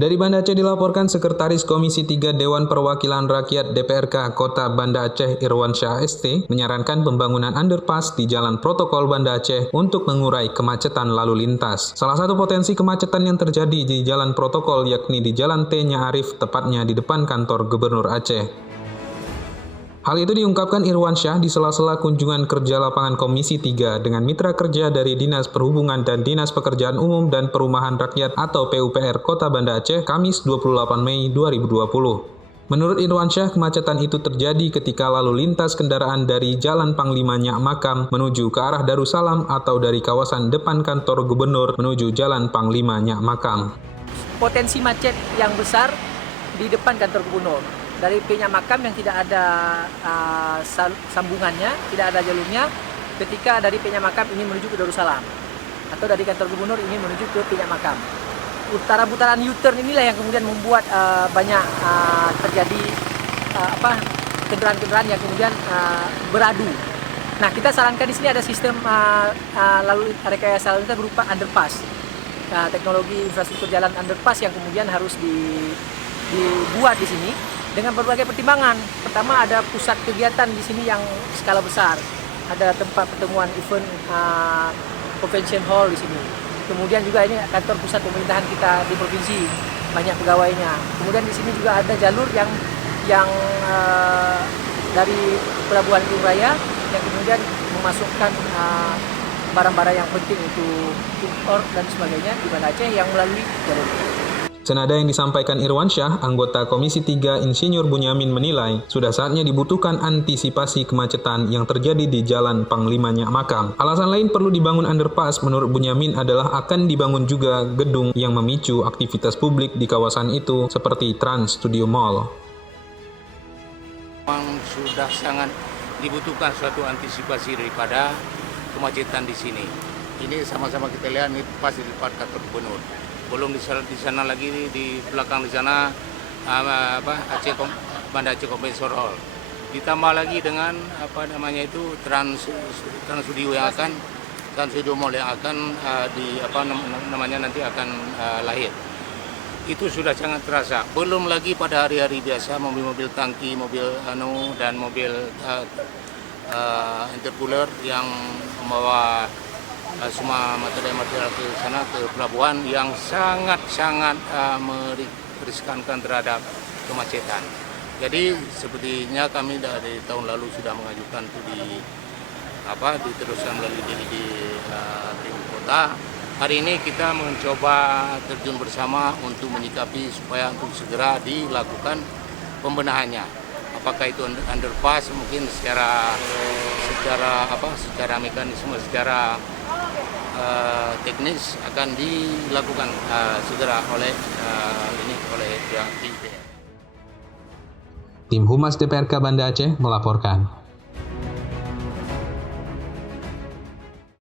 Dari Banda Aceh dilaporkan Sekretaris Komisi 3 Dewan Perwakilan Rakyat DPRK Kota Banda Aceh Irwansyah ST menyarankan pembangunan underpass di Jalan Protokol Banda Aceh untuk mengurai kemacetan lalu lintas. Salah satu potensi kemacetan yang terjadi di Jalan Protokol yakni di Jalan T. Arif, tepatnya di depan kantor Gubernur Aceh. Hal itu diungkapkan Irwansyah di sela-sela kunjungan kerja lapangan Komisi 3 dengan mitra kerja dari Dinas Perhubungan dan Dinas Pekerjaan Umum dan Perumahan Rakyat atau PUPR Kota Banda Aceh, Kamis 28 Mei 2020. Menurut Irwansyah, kemacetan itu terjadi ketika lalu lintas kendaraan dari Jalan Panglima Nyak Makam menuju ke arah Darussalam atau dari kawasan depan kantor Gubernur menuju Jalan Panglima Nyak Makam. Potensi macet yang besar di depan kantor Gubernur. Dari Nyak Makam yang tidak ada sambungannya, tidak ada jalurnya, ketika dari Nyak Makam ini menuju ke Darussalam atau dari kantor Gubernur ini menuju ke Nyak Makam. Putaran U-turn inilah yang kemudian membuat banyak terjadi kendaraan-kendaraan yang kemudian beradu. Nah, kita sarankan di sini ada sistem lalu rekayasa lalu lintas berupa underpass. Teknologi infrastruktur jalan underpass yang kemudian harus dibuat di sini dengan berbagai pertimbangan. Pertama, ada pusat kegiatan di sini yang skala besar. Ada tempat pertemuan event convention hall di sini. Kemudian juga ini kantor pusat pemerintahan kita di provinsi, banyak pegawainya. Kemudian di sini juga ada jalur yang dari Pelabuhan Teluk Raya yang kemudian memasukkan barang-barang yang penting untuk impor dan sebagainya di Banda Aceh yang melalui jalur ini. Senada yang disampaikan Irwansyah, anggota Komisi 3 Insinyur Bunyamin menilai sudah saatnya dibutuhkan antisipasi kemacetan yang terjadi di Jalan Panglima Nyak Makam. Alasan lain perlu dibangun underpass menurut Bunyamin adalah akan dibangun juga gedung yang memicu aktivitas publik di kawasan itu seperti Trans Studio Mall. Memang sudah sangat dibutuhkan suatu antisipasi daripada kemacetan di sini. Ini sama-sama kita lihat ini pas di depan kantor Gubernur. Belum di sana lagi di belakang di sana Banda Aceh Convention Hall. Ditambah lagi dengan Trans Studio yang akan Trans Studio Mall yang akan nanti akan lahir. Itu sudah sangat terasa. Belum lagi pada hari-hari biasa mobil-mobil tangki, mobil dan mobil intercooler yang membawa semua material ke sana, ke pelabuhan yang sangat-sangat meriskankan terhadap kemacetan. Jadi sepertinya kami dari tahun lalu sudah mengajukan itu diteruskan melalui di kota. Hari ini kita mencoba terjun bersama untuk menyikapi supaya untuk segera dilakukan pembenahannya. Apakah itu underpass mungkin secara mekanisme, secara teknis akan dilakukan segera oleh pihak DPR. Tim Humas DPRK Banda Aceh melaporkan.